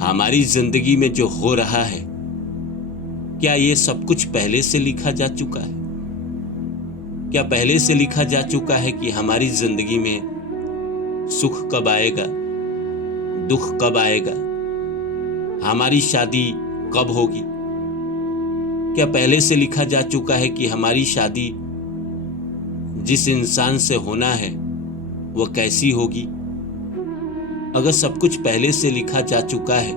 हमारी जिंदगी में जो हो रहा है, क्या ये सब कुछ पहले से लिखा जा चुका है? क्या पहले से लिखा जा चुका है कि हमारी जिंदगी में सुख कब आएगा, दुख कब आएगा, हमारी शादी कब होगी? क्या पहले से लिखा जा चुका है कि हमारी शादी जिस इंसान से होना है वो कैसी होगी? अगर सब कुछ पहले से लिखा जा चुका है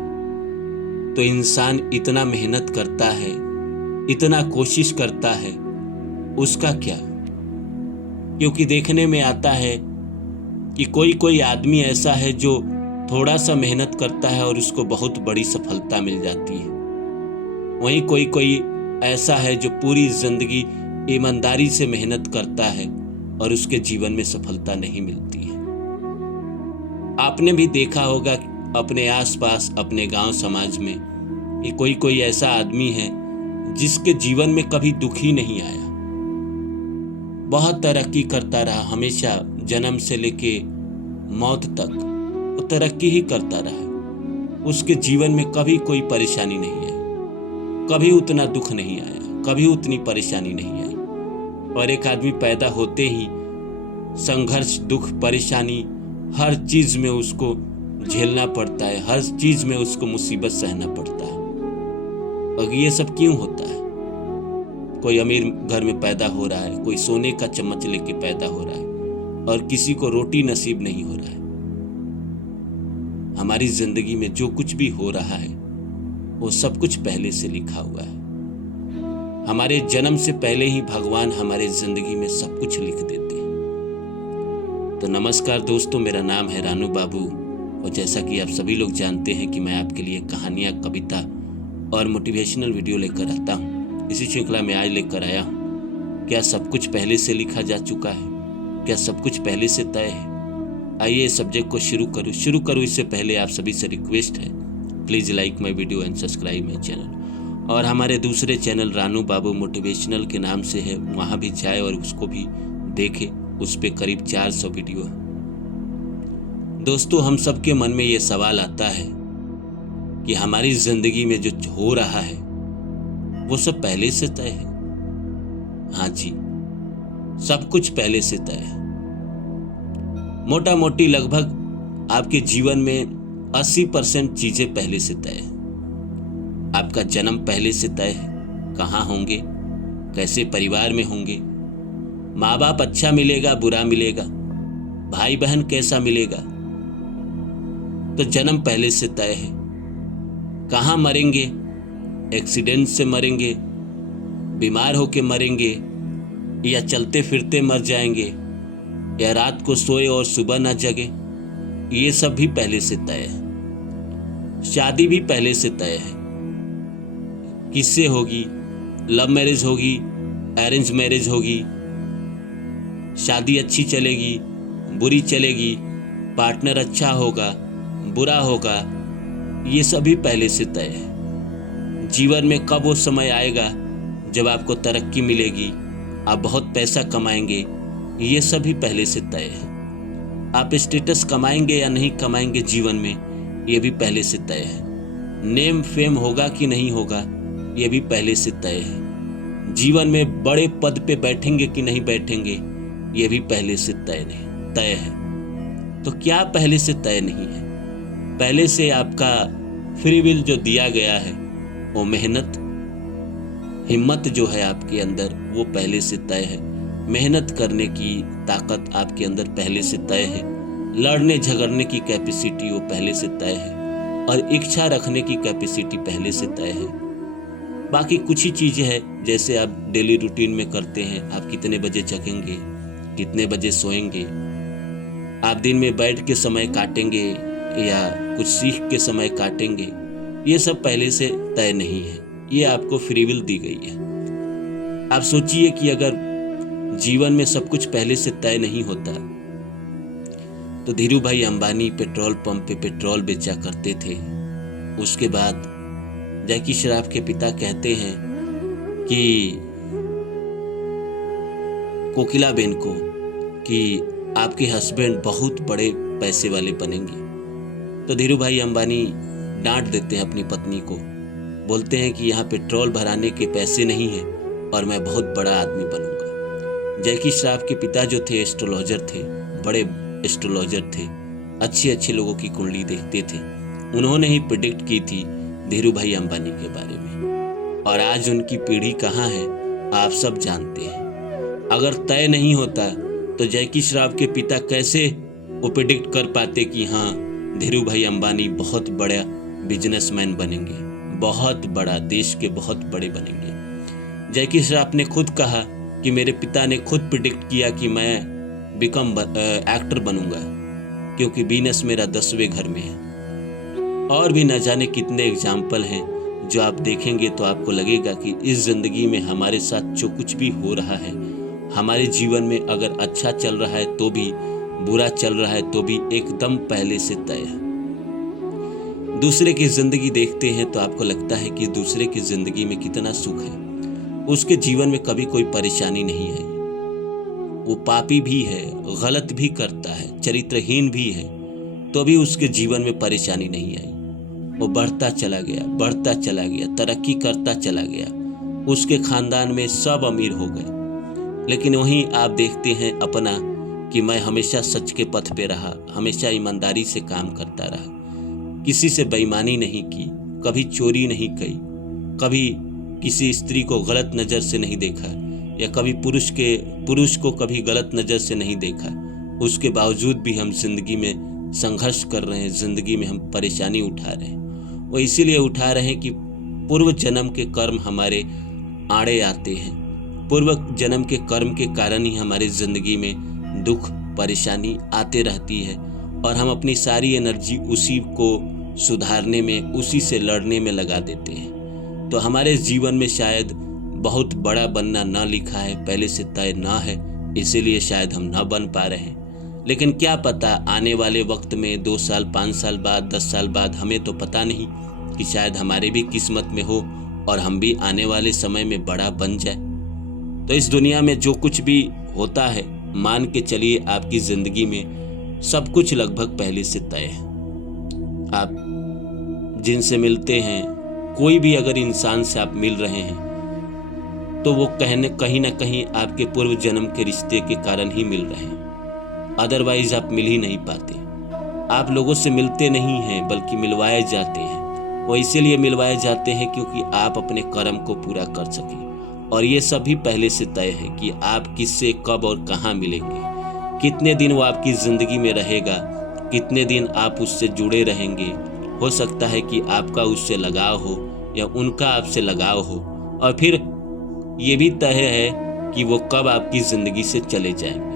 तो इंसान इतना मेहनत करता है, इतना कोशिश करता है, उसका क्या? क्योंकि देखने में आता है कि कोई कोई आदमी ऐसा है जो थोड़ा सा मेहनत करता है और उसको बहुत बड़ी सफलता मिल जाती है। वहीं कोई कोई ऐसा है जो पूरी जिंदगी ईमानदारी से मेहनत करता है और उसके जीवन में सफलता नहीं मिलती है। आपने भी देखा होगा अपने आसपास, अपने गांव समाज में कि कोई कोई ऐसा आदमी है जिसके जीवन में कभी दुख ही नहीं आया। बहुत तरक्की करता रहा, हमेशा जन्म से लेके मौत तक वो तरक्की ही करता रहा। उसके जीवन में कभी कोई परेशानी नहीं आई, कभी उतना दुख नहीं आया, कभी उतनी परेशानी नहीं आई। और एक आदमी पैदा होते ही संघर्ष, दुख, परेशानी, हर चीज में उसको झेलना पड़ता है, हर चीज में उसको मुसीबत सहना पड़ता है। और ये सब क्यों होता है? कोई अमीर घर में पैदा हो रहा है, कोई सोने का चम्मच लेके पैदा हो रहा है और किसी को रोटी नसीब नहीं हो रहा है। हमारी जिंदगी में जो कुछ भी हो रहा है वो सब कुछ पहले से लिखा हुआ है। हमारे जन्म से पहले ही भगवान हमारे जिंदगी में सब कुछ लिख देते हैं। तो नमस्कार दोस्तों, मेरा नाम है रानू बाबू और जैसा कि आप सभी लोग जानते हैं कि मैं आपके लिए कहानियाँ, कविता और मोटिवेशनल वीडियो लेकर आता हूँ। इसी श्रृंखला में आज लेकर आया हूँ, क्या सब कुछ पहले से लिखा जा चुका है? क्या सब कुछ पहले से तय है? आइए इस सब्जेक्ट को शुरू करूँ इससे पहले आप सभी से रिक्वेस्ट है, please like my video and subscribe my channel. और हमारे दूसरे चैनल रानू बाबू मोटिवेशनल के नाम से है, वहाँ भी जाए और उसको भी देखें। उस पे करीब 400 वीडियो है। दोस्तों, हम सबके मन में ये सवाल आता है कि हमारी जिंदगी में जो हो रहा है वो सब पहले से तय है। हाँ जी, सब कुछ पहले से तय है। मोटा मोटी लगभग आपके जीवन में 80% चीजें पहले से तय है। आपका जन्म पहले से तय है, कहाँ होंगे, कैसे परिवार में होंगे, माँ बाप अच्छा मिलेगा, बुरा मिलेगा, भाई बहन कैसा मिलेगा, तो जन्म पहले से तय है। कहाँ मरेंगे, एक्सीडेंट से मरेंगे, बीमार होके मरेंगे, या चलते फिरते मर जाएंगे, या रात को सोए और सुबह ना जगे, ये सब भी पहले से तय है। शादी भी पहले से तय है, किससे होगी, लव मैरिज होगी, अरेंज मैरिज होगी, शादी अच्छी चलेगी, बुरी चलेगी, पार्टनर अच्छा होगा, बुरा होगा, ये सभी पहले से तय है। जीवन में कब वो समय आएगा जब आपको तरक्की मिलेगी, आप बहुत पैसा कमाएंगे, ये सभी पहले से तय है। आप स्टेटस कमाएंगे या नहीं कमाएंगे जीवन में, ये भी पहले से तय है। नेम फेम होगा कि नहीं होगा, ये भी पहले से तय है। जीवन में बड़े पद पे बैठेंगे कि नहीं बैठेंगे, ये भी पहले से तय है। तो क्या पहले से तय नहीं है? पहले से आपका फ्री विल जो दिया गया है, वो मेहनत, हिम्मत जो है आपके अंदर, वो पहले से तय है। मेहनत करने की ताकत आपके अंदर पहले से तय है। लड़ने झगड़ने की कैपेसिटी वो पहले से तय है। और इच्छा रखने की कैपेसिटी पहले से तय है। बाकी कुछ ही चीज़ें हैं, जैसे आप डेली रूटीन में करते हैं, आप कितने बजे जगेंगे, कितने बजे सोएंगे, आप दिन में बैठ के समय काटेंगे या कुछ सीख के समय काटेंगे, ये सब पहले से तय नहीं है। ये आपको फ्री विल दी गई है। आप सोचिए कि अगर जीवन में सब कुछ पहले से तय नहीं होता तो धीरू भाई अंबानी पेट्रोल पंप पे पेट्रोल बेचा करते थे। उसके बाद जैकी श्रॉफ के पिता कहते हैं कि कोकिलाबेन को कि आपके हस्बैंड बहुत बड़े पैसे वाले बनेंगे। तो धीरू भाई अंबानी डांट देते हैं अपनी पत्नी को, बोलते हैं कि यहाँ पेट्रोल भराने के पैसे नहीं हैं और मैं बहुत बड़ा आदमी बनूंगा। जैकी श्रॉफ के पिता जो थे एस्ट्रोलॉजर थे, बड़े एस्ट्रोलॉजर थे, अच्छे अच्छे लोगों की कुंडली देखते थे। उन्होंने ही प्रिडिक्ट की थी धीरू भाई अंबानी के बारे में, और आज उनकी पीढ़ी कहाँ है आप सब जानते हैं। अगर तय नहीं होता तो जैकी श्रॉफ के पिता कैसे वो प्रिडिक्ट कर पाते कि हाँ धीरू भाई अंबानी बहुत बड़ा बिजनेसमैन बनेंगे, बहुत बड़ा, देश के बहुत बड़े बनेंगे। जैकी श्रॉफ ने खुद कहा कि मेरे पिता ने खुद प्रिडिक्ट किया कि मैं एक्टर बनूंगा, क्योंकि बिजनेस मेरा 10वें घर में है। और भी न जाने कितने एग्जाम्पल हैं जो आप देखेंगे तो आपको लगेगा कि इस जिंदगी में हमारे साथ जो कुछ भी हो रहा है, हमारे जीवन में अगर अच्छा चल रहा है तो भी, बुरा चल रहा है तो भी, एकदम पहले से तय है। दूसरे की जिंदगी देखते हैं तो आपको लगता है कि दूसरे की जिंदगी में कितना सुख है, उसके जीवन में कभी कोई परेशानी नहीं आई। वो पापी भी है, गलत भी करता है, चरित्रहीन भी है, तो भी उसके जीवन में परेशानी नहीं आई। वो बढ़ता चला गया, बढ़ता चला गया, तरक्की करता चला गया, उसके खानदान में सब अमीर हो गए। लेकिन वहीं आप देखते हैं अपना कि मैं हमेशा सच के पथ पे रहा, हमेशा ईमानदारी से काम करता रहा, किसी से बेईमानी नहीं की, कभी चोरी नहीं की, कभी किसी स्त्री को गलत नज़र से नहीं देखा, या कभी पुरुष को कभी गलत नज़र से नहीं देखा। उसके बावजूद भी हम जिंदगी में संघर्ष कर रहे हैं, जिंदगी में हम परेशानी उठा रहे हैं। वो इसीलिए उठा रहे हैं कि पूर्व जन्म के कर्म हमारे आड़े आते हैं। पूर्व जन्म के कर्म के कारण ही हमारे जिंदगी में दुख परेशानी आते रहती है, और हम अपनी सारी एनर्जी उसी को सुधारने में, उसी से लड़ने में लगा देते हैं। तो हमारे जीवन में शायद बहुत बड़ा बनना ना लिखा है, पहले से तय ना है, इसीलिए शायद हम ना बन पा रहे हैं। लेकिन क्या पता आने वाले वक्त में 2 साल 5 साल बाद 10 साल बाद, हमें तो पता नहीं कि शायद हमारे भी किस्मत में हो और हम भी आने वाले समय में बड़ा बन जाए। तो इस दुनिया में जो कुछ भी होता है, मान के चलिए आपकी जिंदगी में सब कुछ लगभग पहले से तय है। आप जिनसे मिलते हैं, कोई भी अगर इंसान से आप मिल रहे हैं तो वो कहीं ना कहीं आपके पूर्व जन्म के रिश्ते के कारण ही मिल रहे हैं, अदरवाइज आप मिल ही नहीं पाते। आप लोगों से मिलते नहीं हैं बल्कि मिलवाए जाते हैं। वो इसीलिए मिलवाए जाते हैं क्योंकि आप अपने कर्म को पूरा कर सकें, और ये सभी पहले से तय है कि आप किससे कब और कहाँ मिलेंगे, कितने दिन वो आपकी ज़िंदगी में रहेगा, कितने दिन आप उससे जुड़े रहेंगे। हो सकता है कि आपका उससे लगाव हो या उनका आपसे लगाव हो, और फिर ये भी तय है कि वो कब आपकी ज़िंदगी से चले जाएंगे।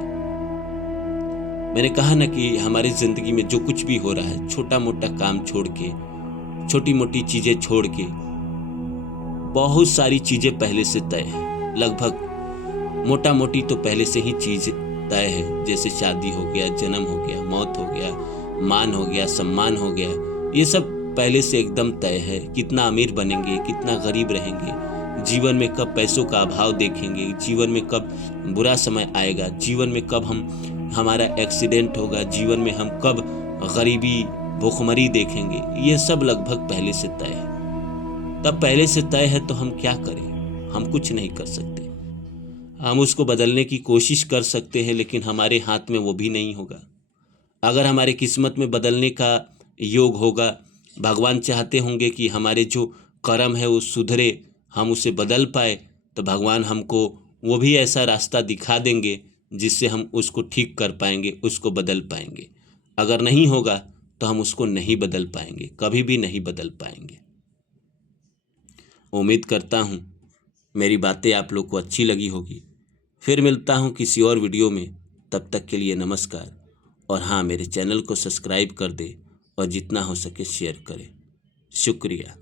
मैंने कहा ना कि हमारी ज़िंदगी में जो कुछ भी हो रहा है, छोटा मोटा काम छोड़ के, छोटी मोटी चीज़ें छोड़ के, बहुत सारी चीज़ें पहले से तय है। लगभग मोटा मोटी तो पहले से ही चीज़ तय है, जैसे शादी हो गया, जन्म हो गया, मौत हो गया, मान हो गया, सम्मान हो गया, ये सब पहले से एकदम तय है। कितना अमीर बनेंगे, कितना गरीब रहेंगे, जीवन में कब पैसों का अभाव देखेंगे, जीवन में कब बुरा समय आएगा, जीवन में कब हमारा एक्सीडेंट होगा, जीवन में हम कब गरीबी भूखमरी देखेंगे, ये सब लगभग पहले से तय है। तब पहले से तय है तो हम क्या करें? हम कुछ नहीं कर सकते। हम उसको बदलने की कोशिश कर सकते हैं, लेकिन हमारे हाथ में वो भी नहीं होगा। अगर हमारे किस्मत में बदलने का योग होगा, भगवान चाहते होंगे कि हमारे जो कर्म है वो सुधरे, हम उसे बदल पाए, तो भगवान हमको वो भी ऐसा रास्ता दिखा देंगे जिससे हम उसको ठीक कर पाएंगे, उसको बदल पाएंगे। अगर नहीं होगा तो हम उसको नहीं बदल पाएंगे, कभी भी नहीं बदल पाएंगे। उम्मीद करता हूँ मेरी बातें आप लोग को अच्छी लगी होगी। फिर मिलता हूँ किसी और वीडियो में, तब तक के लिए नमस्कार। और हाँ, मेरे चैनल को सब्सक्राइब कर दे और जितना हो सके शेयर करें। शुक्रिया।